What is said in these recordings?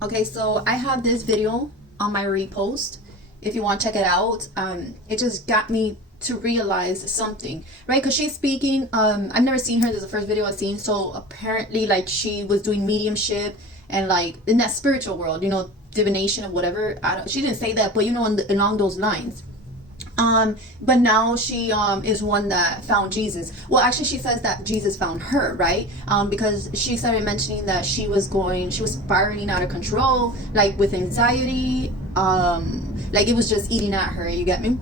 Okay, so I have this video on my repost. If you want to check it out, it just got me to realize something, right? Because she's speaking. I've never seen her. This is the first video I've seen. So apparently, like, she was doing mediumship and like in that spiritual world, divination or whatever. She didn't say that, but along those lines. But now she is one that found Jesus. Well, actually, she says that Jesus found her, right? Because she started mentioning that she was spiraling out of control, like with anxiety. Like it was just eating at her. You get me?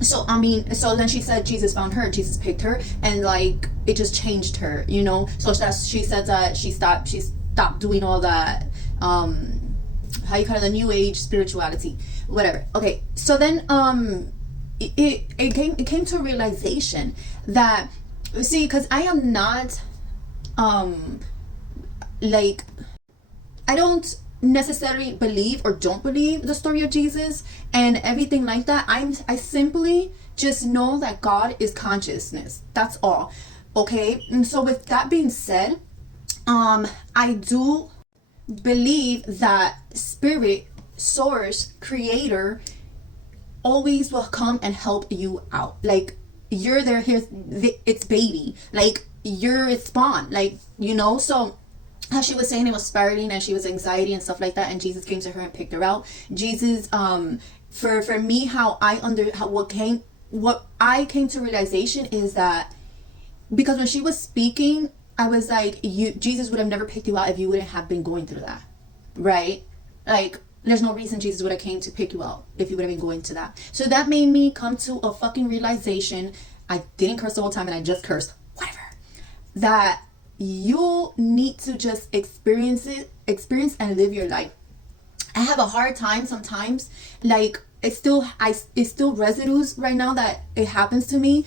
So then she said Jesus found her, Jesus picked her, and like it just changed her. So she said that she stopped doing all that. How you call it, the new age spirituality, whatever. Okay, so then it came to a realization that, see, because I am not like, I don't necessarily believe or don't believe the story of Jesus and everything like that. I simply just know that God is consciousness. That's all. Okay, and so with that being said, I do believe that spirit, source, creator always will come and help you out. Like, you're there, it's baby, like you're its spawn, like, so how she was saying it was spiraling and she was anxiety and stuff like that, and Jesus came to her and picked her out. Jesus, for me, what I came to realization is that, because when she was speaking, I was like, Jesus would have never picked you out if you wouldn't have been going through that, right? Like, there's no reason Jesus would have came to pick you out if you would have been going to that. So that made me come to a fucking realization. I didn't curse the whole time and I just cursed, whatever, that you need to just experience and live your life. I have a hard time sometimes, like it's still residues right now that it happens to me,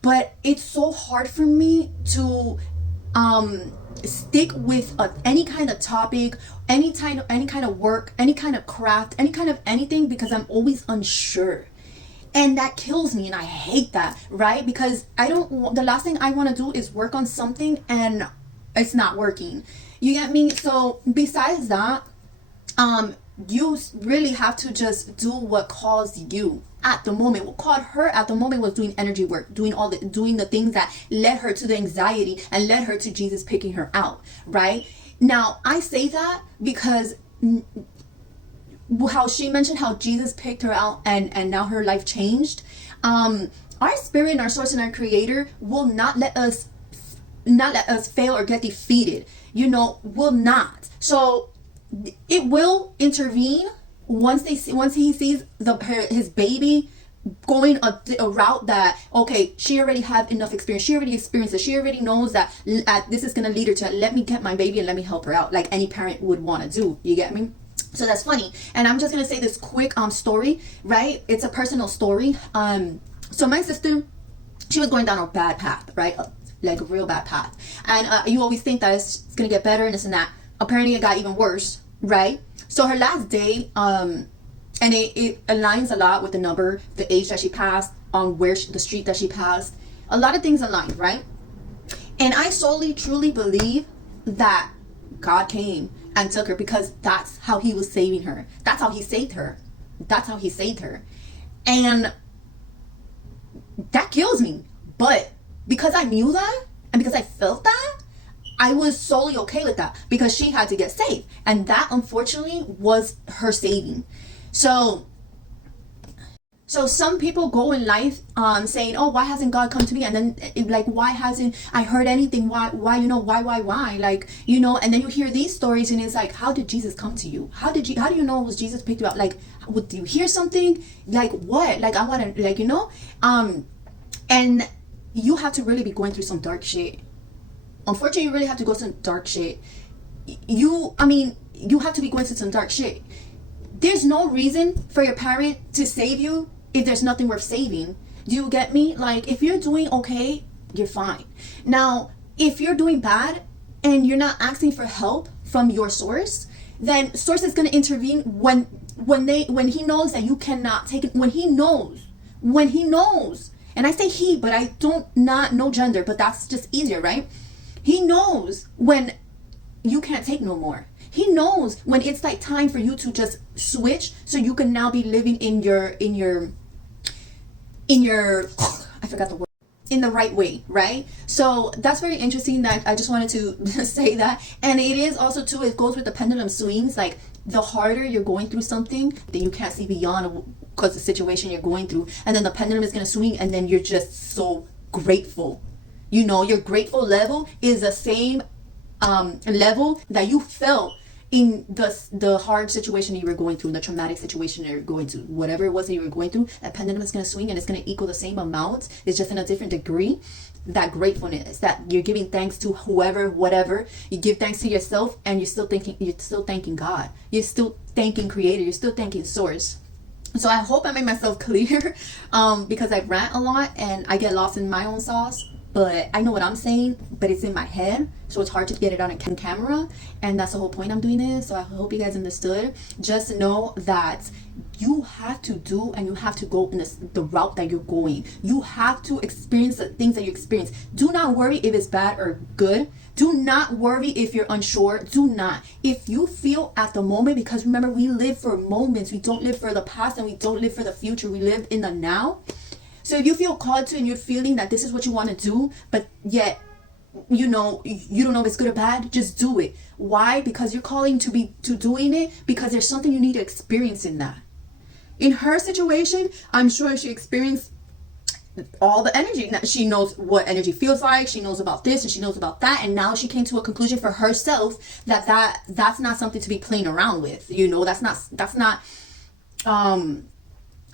but it's so hard for me to stick with any kind of topic, any kind of work, any kind of craft, any kind of anything, because I'm always unsure. And that kills me, and I hate that, right? Because the last thing I want to do is work on something and it's not working. You get me? So besides that, you really have to just do what calls you at the moment. What called her at the moment was doing energy work, doing the things that led her to the anxiety and led her to Jesus picking her out, right? Now, I say that because how she mentioned how Jesus picked her out and now her life changed. Our spirit and our source and our creator will not let us fail or get defeated, will not. So it will intervene once he sees his baby going a route that, okay, she already have enough experience, she already experienced it, she already knows that this is going to lead her to, let me get my baby and let me help her out, like any parent would want to do. You get me? So that's funny. And I'm just going to say this quick story, right? It's a personal story. So my sister, she was going down a bad path, right? Like a real bad path. And you always think that it's going to get better and this and that. Apparently it got even worse, right? So her last day, and it aligns a lot with the number, the age that she passed, on the street that she passed. A lot of things aligned, right? And I solely, truly believe that God came and took her, because that's how he was saving her. That's how he saved her. That's how he saved her. And that kills me. But because I knew that, and because I felt that, I was solely okay with that, because she had to get saved. And that, unfortunately, was her saving. So some people go in life saying, oh, why hasn't God come to me? And then like, why hasn't I heard anything? Why, like, and then you hear these stories and it's like, how did Jesus come to you? How do you know it was Jesus picked you up? Like, would you hear something? Like, what? Like, I want to, like, and you have to really be going through some dark shit. Unfortunately, you really have to go through some dark shit. You have to be going through some dark shit. There's no reason for your parent to save you if there's nothing worth saving. Do you get me? Like, if you're doing okay, you're fine. Now, if you're doing bad and you're not asking for help from your source, then source is going to intervene when he knows that you cannot take it. When he knows, and I say he, but I not know gender, but that's just easier, right? He knows when you can't take no more. He knows when it's like time for you to just switch, so you can now be living in your I forgot the word, in the right way, right? So that's very interesting. That I just wanted to say that. And it is also too, it goes with the pendulum swings. Like, the harder you're going through something, then you can't see beyond because the situation you're going through, and then the pendulum is going to swing, and then you're just so grateful. You know, your grateful level is the same level that you felt in the hard situation you were going through, the traumatic situation you were going through, whatever it was that you were going through. That pendulum is going to swing, and it's going to equal the same amount. It's just in a different degree. That gratefulness, that you're giving thanks to whoever, whatever. You give thanks to yourself, and you're still thanking God. You're still thanking Creator. You're still thanking Source. So I hope I made myself clear, because I rant a lot and I get lost in my own sauce. But I know what I'm saying, but it's in my head, so it's hard to get it on camera, and that's the whole point I'm doing this. So I hope you guys understood. Just know that you have to do, and you have to go in the route that you're going. You have to experience the things that you experience. Do not worry if it's bad or good. Do not worry if you're unsure. Do not. If you feel at the moment, because remember, we live for moments. We don't live for the past, and we don't live for the future. We live in the now. So if you feel called to, and you're feeling that this is what you want to do, but yet, you know, you don't know if it's good or bad, just do it. Why? Because you're calling to doing it, because there's something you need to experience in that. In her situation, I'm sure she experienced all the energy. She knows what energy feels like. She knows about this and she knows about that. And now she came to a conclusion for herself that's not something to be playing around with. You know, that's not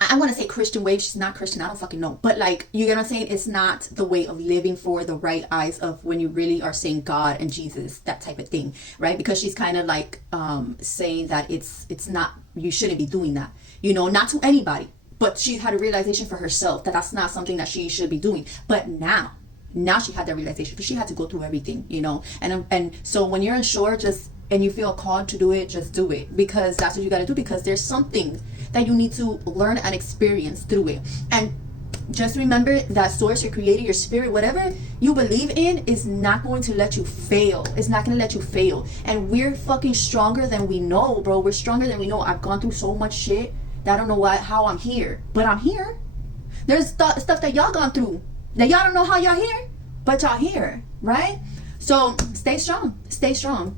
I want to say Christian way. She's not Christian. I don't fucking know. But like, you get what I'm saying? It's not the way of living for the right eyes of when you really are saying God and Jesus, that type of thing, right? Because she's kind of like saying that it's not, you shouldn't be doing that, you know, not to anybody. But she had a realization for herself that that's not something that she should be doing. But now she had that realization, because she had to go through everything, you know. And so when you're unsure, and you feel called to do it, just do it, because that's what you got to do, because there's something that you need to learn and experience through it. And just remember that Source, your Creator, your spirit, whatever you believe in, is not going to let you fail. It's not going to let you fail. And we're fucking stronger than we know, bro. We're stronger than we know. I've gone through so much shit that I don't know how I'm here, but I'm here. There's stuff that y'all gone through that y'all don't know how y'all here, but y'all here, right? So stay strong. Stay strong.